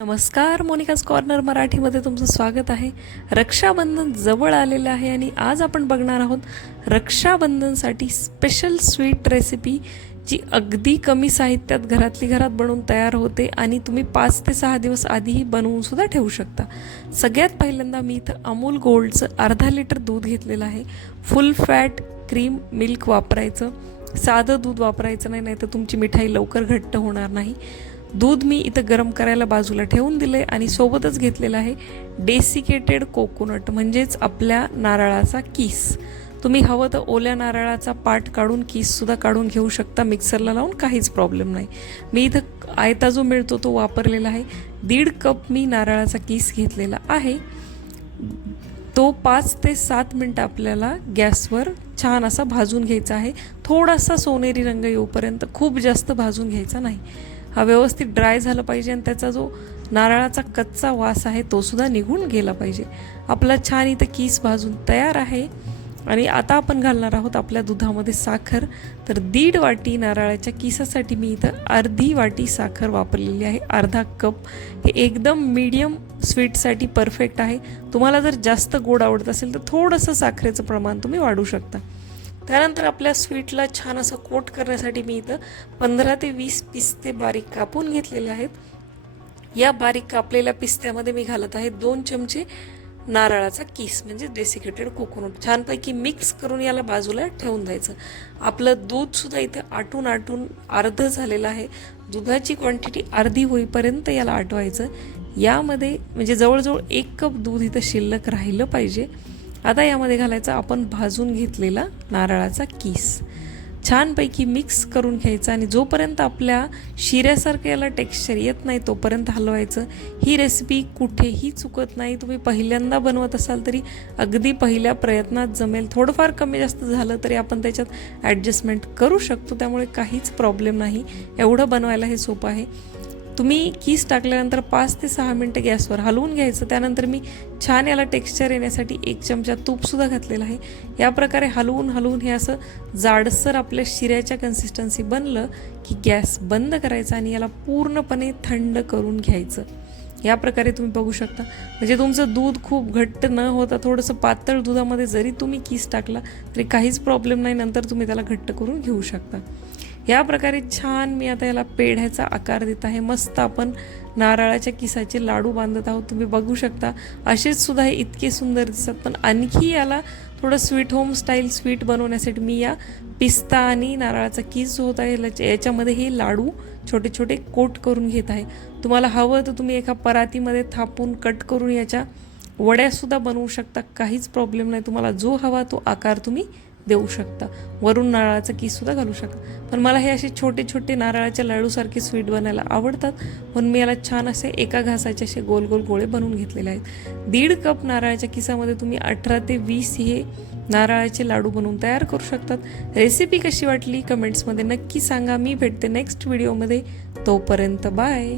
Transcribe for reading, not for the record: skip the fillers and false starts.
नमस्कार, Monika's corner मराठीमध्ये तुमचं स्वागत आहे. रक्षाबंधन जवळ आलेलं आहे आणि आज आपण बघणार आहोत रक्षाबंधनसाठी स्पेशल स्वीट रेसिपी जी अगदी कमी साहित्यात घरातली घरात बनवून तयार होते आणि तुम्ही 5 ते 6 दिवस आधीही बनवून सुद्धा ठेवू शकता. सगळ्यात पहिल्यांदा मी इथं अमूल गोल्डचं अर्धा लिटर दूध घेतलेलं आहे. फुल फॅट क्रीम मिल्क वापरायचं, साधं दूध वापरायचं नाही, नाहीतर तुमची मिठाई लवकर घट्ट होणार नाही. दूध मी इथं गरम करायला बाजूला ठेवून दिले आणि सोबतच घेतलेला आहे डेसिकेटेड कोकोनट, म्हणजेच आपल्या नारळाचा किस. तुम्ही हवं तर ओल्या नारळाचा पाट काढून किससुद्धा काढून घेऊ शकता मिक्सरला लावून, काहीच प्रॉब्लेम नाही. मी इथं आयता जो मिळतो तो वापरलेला आहे. 1.5 कप मी नारळाचा किस घेतलेला आहे. तो 5 ते 7 मिनटं आपल्याला गॅसवर छान असा भाजून घ्यायचा आहे. थोडासा सोनेरी रंग येऊपर्यंत, खूप जास्त भाजून घ्यायचा नाही. हा व्यवस्थित ड्राय झाला पाहिजे आणि त्याचा जो नारळाचा कच्चा वास आहे तो सुद्धा निघून गेला पाहिजे. आपला छान इथं किस भाजून तयार आहे. आणि आता आपण घालणार आहोत आपल्या दुधामध्ये साखर. तर 1.5 वाटी नारळाच्या किसासाठी मी इथं अर्धी वाटी साखर वापरलेली आहे. अर्धा कप. हे एकदम मीडियम स्वीटसाठी परफेक्ट आहे. तुम्हाला जर जास्त गोड आवडत असेल तर थोडंसं साखरेचं प्रमाण तुम्ही वाढवू शकता. त्यानंतर आपल्या स्वीटला छान असं कोट करण्यासाठी मी इथं 15 ते 20 पिस्ते बारीक कापून घेतलेले आहेत. या बारीक कापलेल्या पिस्त्यामध्ये मी घालत आहे 2 चमचे नारळाचा किस, म्हणजे डेसिकेटेड कोकोनट. छानपैकी मिक्स करून याला बाजूला ठेवून द्यायचं. आपलं दूधसुद्धा इथं आटून अर्ध झालेलं आहे. दुधाची क्वांटिटी अर्धी होईपर्यंत याला आटवायचं. यामध्ये म्हणजे जवळजवळ 1 कप दूध इथं शिल्लक राहिलं पाहिजे. आता यामध्ये घालायचा आपण भाजून घेतलेला नारळाचा किस. छानपैकी मिक्स करून घ्यायचा आणि जोपर्यंत आपल्या शिऱ्यासारखं याला टेक्स्चर येत नाही तोपर्यंत हलवायचं. ही रेसिपी कुठेही चुकत नाही. तुम्ही पहिल्यांदा बनवत असाल तरी अगदी पहिल्या प्रयत्नात जमेल. थोडंफार कमी जास्त झालं तरी आपण त्याच्यात ॲडजस्टमेंट करू शकतो, त्यामुळे काहीच प्रॉब्लेम नाही. एवढं बनवायला हे सोपं आहे. तुम्ही किस टाकल्यानंतर 5 ते 6 मिनटं गॅसवर हलवून घ्यायचं. त्यानंतर मी छान याला टेक्स्चर येण्यासाठी 1 चमचा तूपसुद्धा घातलेला आहे. या प्रकारे हलवून हे असं जाडसर आपल्या शिऱ्याच्या कन्सिस्टन्सी बनलं की गॅस बंद करायचा आणि याला पूर्णपणे थंड करून घ्यायचं. या प्रकारे तुम्ही बघू शकता. म्हणजे तुमचं दूध खूप घट्ट न होता थोडंसं पातळ दुधामध्ये जरी तुम्ही किस टाकला तरी काहीच प्रॉब्लेम नाही. नंतर तुम्ही त्याला घट्ट करून घेऊ शकता. या प्रकारे छान मी आता याला पेढ्याचा आकार देत आहे. मस्त आपण नारळाच्या किसाचे लाडू बांधत आहोत. तुम्ही बघू शकता असेच सुद्धा हे इतके सुंदर दिसतात. पण आणखी याला थोडं स्वीट होम स्टाईल स्वीट बनवण्यासाठी मी या पिस्ता आणि नारळाचा किस जो होता याच्यामध्ये हे लाडू छोटे छोटे कोट करून घेत आहे. तुम्हाला हवं तर तुम्ही एका परातीमध्ये थापून कट करून याच्या वड्यासुद्धा बनवू शकता. काहीच प्रॉब्लेम नाही. तुम्हाला जो हवा तो आकार तुम्ही देऊ शकता. वरून नारळाचं किससुद्धा घालू शकता. पण मला हे असे छोटे छोटे नारळाच्या लाडूसारखे स्वीट बनायला आवडतात, म्हणून मी याला छान असे एका घासाचे असे गोल गोल गोळे बनवून घेतलेले आहेत. 1.5 कप नारळाच्या किसामध्ये तुम्ही 18 ते 20 हे नारळाचे लाडू बनवून तयार करू शकतात. रेसिपी कशी वाटली कमेंट्समध्ये नक्की सांगा. मी भेटते नेक्स्ट व्हिडिओमध्ये. तोपर्यंत बाय.